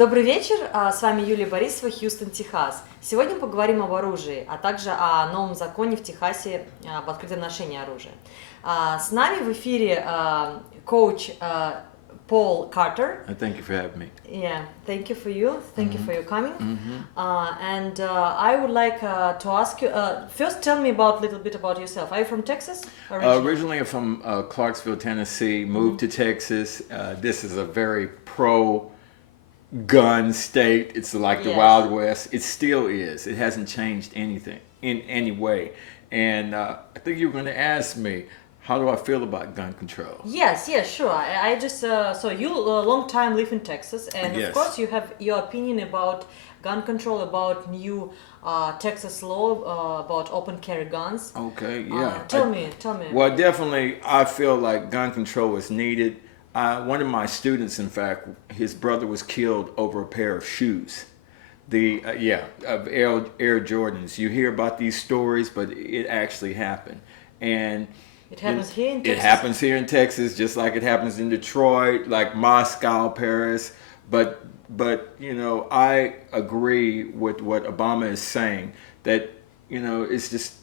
Добрый вечер, с вами Юлия Борисова, Хьюстон, Техас. Сегодня поговорим об оружии, а также о новом законе в Техасе об открытом ношении оружия. С нами в эфире коуч PaulCarter. Thank you for having me. Yeah, thank you for you. Thank you for your coming. And I would like to ask you, first tell me a little bit about yourself. Are you from Texas? Originally I'm from Clarksville, Tennessee, moved to Texas. This is a very pro-gun state. It's like the Wild West. It still is. It hasn't changed anything in any way. And I think you were going to ask me, how do I feel about gun control? Yes, sure. I just, so you a long time live in Texas, and of course you have your opinion about gun control, about new Texas law, about open carry guns. Okay, yeah. Tell me. Well, definitely I feel like gun control is needed. One of my students, in fact, his brother was killed over a pair of shoes. Of Air Jordans. You hear about these stories, but it actually happened. And it happens here in Texas? It happens here in Texas, just like it happens in Detroit, like Moscow, Paris. But you know, I agree with what Obama is saying, that, you know, it's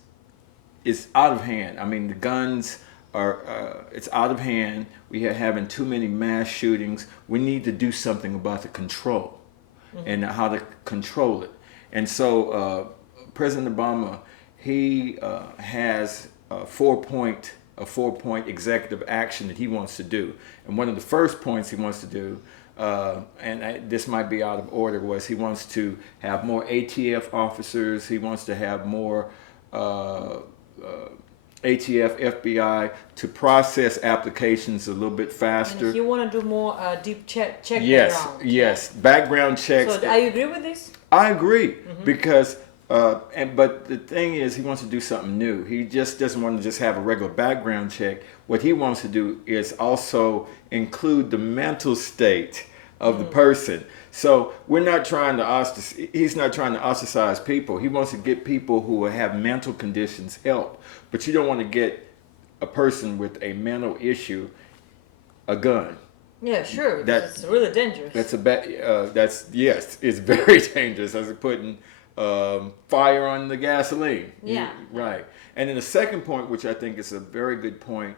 out of hand. I mean, the guns are, it's out of hand. We are having too many mass shootings. We need to do something about the control and how to control it. And so President Obama, he has a four-point executive action that he wants to do. And one of the first points he wants to do, this might be out of order, was he wants to have more ATF officers. He wants to have more ATF, FBI to process applications a little bit faster. And you want to do more deep check background. Yes, background checks. So I agree with this? I agree, because but the thing is, he wants to do something new. He just doesn't want to just have a regular background check. What he wants to do is also include the mental state of the person. So we're not trying to he's not trying to ostracize people. He wants to get people who have mental conditions help. But you don't want to get a person with a mental issue a gun. Yeah, sure. That's really dangerous. It's very dangerous. As putting fire on the gasoline. Yeah. Right. And then the second point, which I think is a very good point,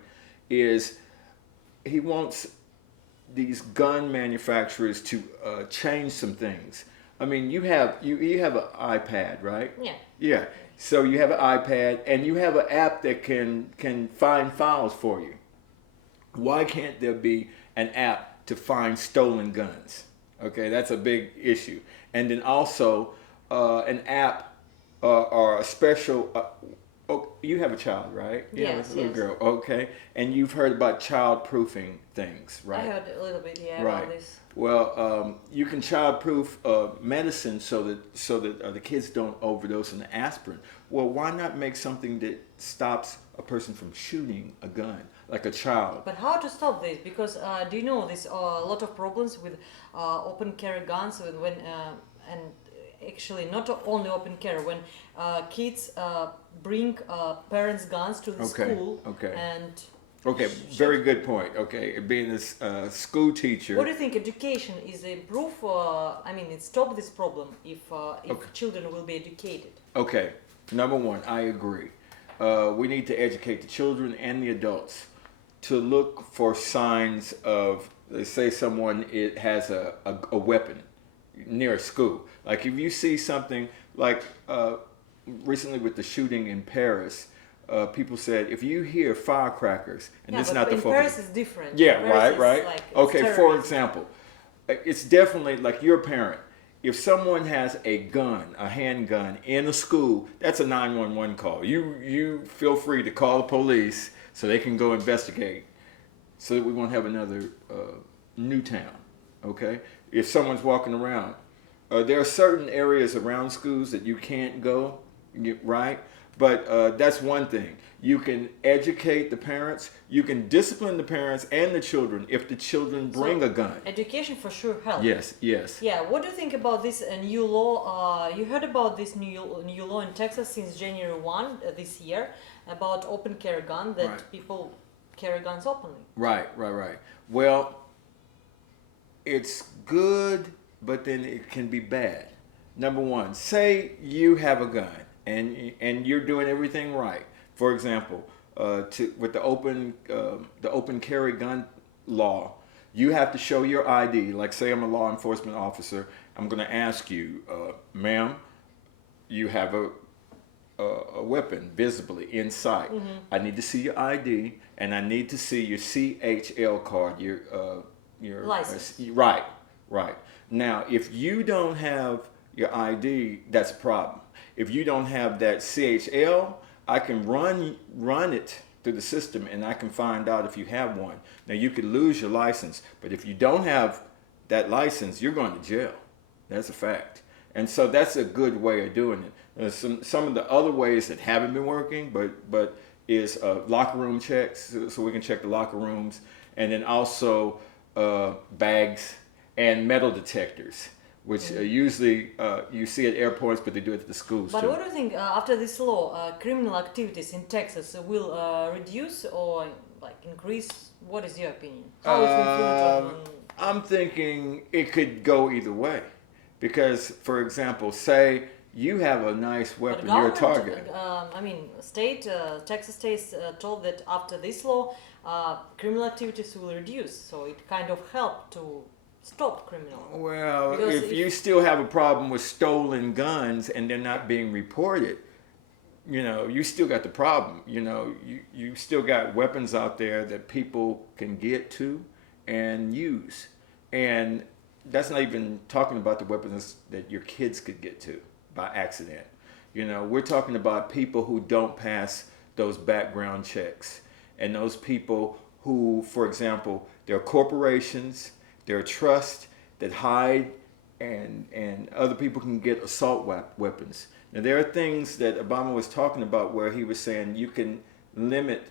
is he wants these gun manufacturers to change some things. I mean, you have an iPad, right? Yeah. Yeah. So you have an iPad, and you have an app that can find files for you. Why can't there be an app to find stolen guns? Okay, that's a big issue. And then also an app or a special. You have a child, right? Yes, a little girl. Okay, and you've heard about child-proofing things, right? I heard a little bit, right. About this. Well, you can child-proof medicine so that the kids don't overdose on the aspirin. Well, why not make something that stops a person from shooting a gun, like a child? But how to stop this? Because do you know there's a lot of problems with open carry guns when and actually not only open carry, when kids bring parents' guns to the school. Okay. And very good point. Okay, being a school teacher. What do you think? Education is a proof? It stops this problem if children will be educated. Okay, number one, I agree. We need to educate the children and the adults to look for signs of, let's say someone has a weapon near a school. Like if you see something like recently with the shooting in Paris, people said if you hear firecrackers, and it's not the focus. Paris is different. Yeah, Paris right. Like, okay, terrorism. For example, it's definitely like your parent. If someone has a handgun in a school, that's a 911 call. You feel free to call the police so they can go investigate, so that we won't have another Newtown. Okay. If someone's walking around, there are certain areas around schools that you can't go, right? But that's one thing. You can educate the parents. You can discipline the parents and the children if the children bring a gun. Education for sure helps. Yes. Yeah. What do you think about this new law? You heard about this new law in Texas since January 1 this year about open carry gun, that people carry guns openly. Right. Well, it's good but then it can be bad. Number one, say you have a gun and you're doing everything right. For example, with the open carry gun law, you have to show your ID. Like, say I'm a law enforcement officer, I'm going to ask you, ma'am, you have a weapon visibly in sight. I need to see your ID, and I need to see your CHL card, your license. Right, right. Now, if you don't have your ID, that's a problem. If you don't have that CHL, I can run it through the system, and I can find out if you have one. Now, you could lose your license, but if you don't have that license, you're going to jail. That's a fact. And so that's a good way of doing it. Some of the other ways that haven't been working, but is locker room checks, so we can check the locker rooms, and then also bags and metal detectors, which usually you see at airports, but they do it at the schools But too. what do you think after this law, criminal activities in Texas will reduce or like increase? What is your opinion? How it will influence on? I'm thinking it could go either way, because, for example, say you have a nice weapon, you're a target. Texas state told that after this law, criminal activities will reduce. So it kind of helped to stop criminal. Well, Because if you still have a problem with stolen guns and they're not being reported, you still got the problem. You still got weapons out there that people can get to and use. And that's not even talking about the weapons that your kids could get to by accident. We're talking about people who don't pass those background checks, and those people who, for example, there are corporations, there are trusts that hide, and other people can get assault weapons. Now, there are things that Obama was talking about where he was saying you can limit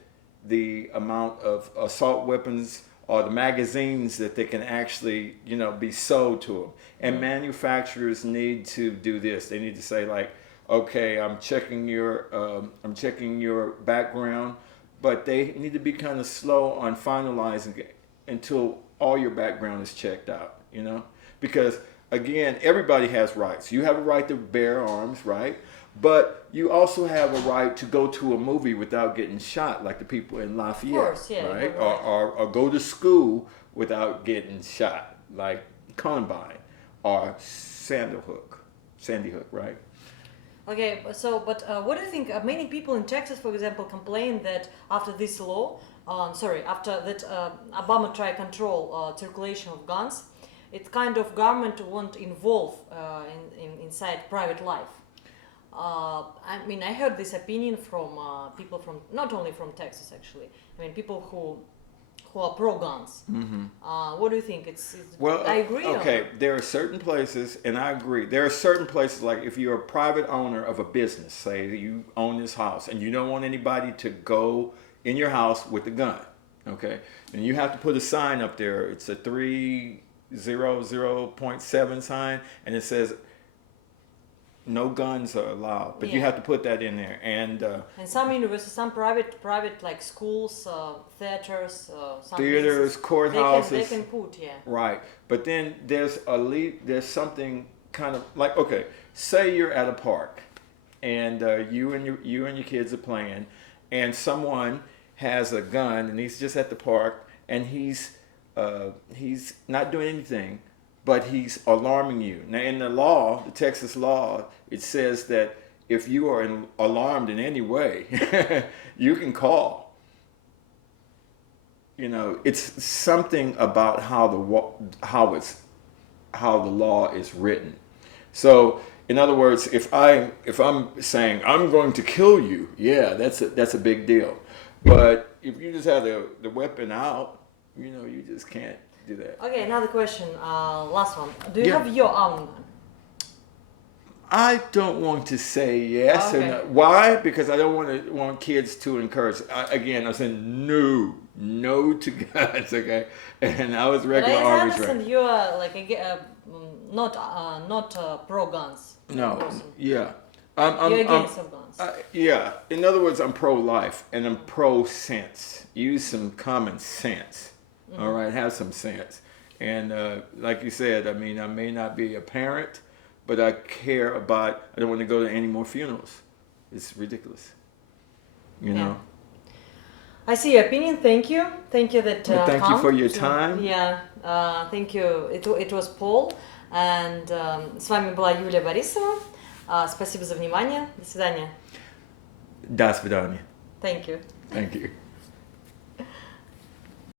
the amount of assault weapons or the magazines that they can actually, be sold to them. And manufacturers need to do this. They need to say, like, okay, I'm checking your background, but they need to be kind of slow on finalizing it until all your background is checked out, because again, everybody has rights. You have a right to bear arms, right? But you also have a right to go to a movie without getting shot, like the people in Lafayette, Of course, yeah, right? right. Or go to school without getting shot, like Columbine or Sandy Hook, right? Okay, but what do you think? Many people in Texas, for example, complain that after this law, after that Obama tried to control circulation of guns, it kind of government won't involve inside private life. I heard this opinion from people from not only from Texas actually. People who are pro guns. What do you think? Well, I agree. Okay, there are certain places, and I agree. There are certain places, like if you're a private owner of a business, say you own this house, and you don't want anybody to go in your house with a gun, okay? And you have to put a sign up there. It's a 300.7 sign, and it says no guns are allowed. But you have to put that in there. And some universities, some private like schools, theaters, some theaters, businesses, courthouses. They can put, Right. But then there's something kind of like, okay, say you're at a park, and you and your kids are playing, and someone has a gun, and he's just at the park, and he's not doing anything, but he's alarming you. Now, in the law, the Texas law, it says that if you are alarmed in any way, you can call. It's something about how the law is written. So, in other words, if I'm saying I'm going to kill you, yeah, that's a big deal. But if you just have the weapon out, you just can't do that. Okay, another question, last one. Do you have your own gun? I don't want to say yes or Okay. no. Why? Because I don't want kids to encourage. Again, I said no to guns. Okay, and I was regular I Army understand trained. you are like not pro guns. No, person. yeah, You're against of guns. yeah. In other words, I'm pro life and I'm pro sense. Use some common sense. All right, have some sense. And like you said, I mean, I may not be a parent, but I care about. I don't want to go to any more funerals. It's ridiculous. You know. I see your opinion. Thank you. Thank you that. Well, thank you for your time. Yeah. Thank you. It was Paul. And с вами была Юлия Борисова. Спасибо за внимание. До свидания. До свидания. Thank you. Thank you.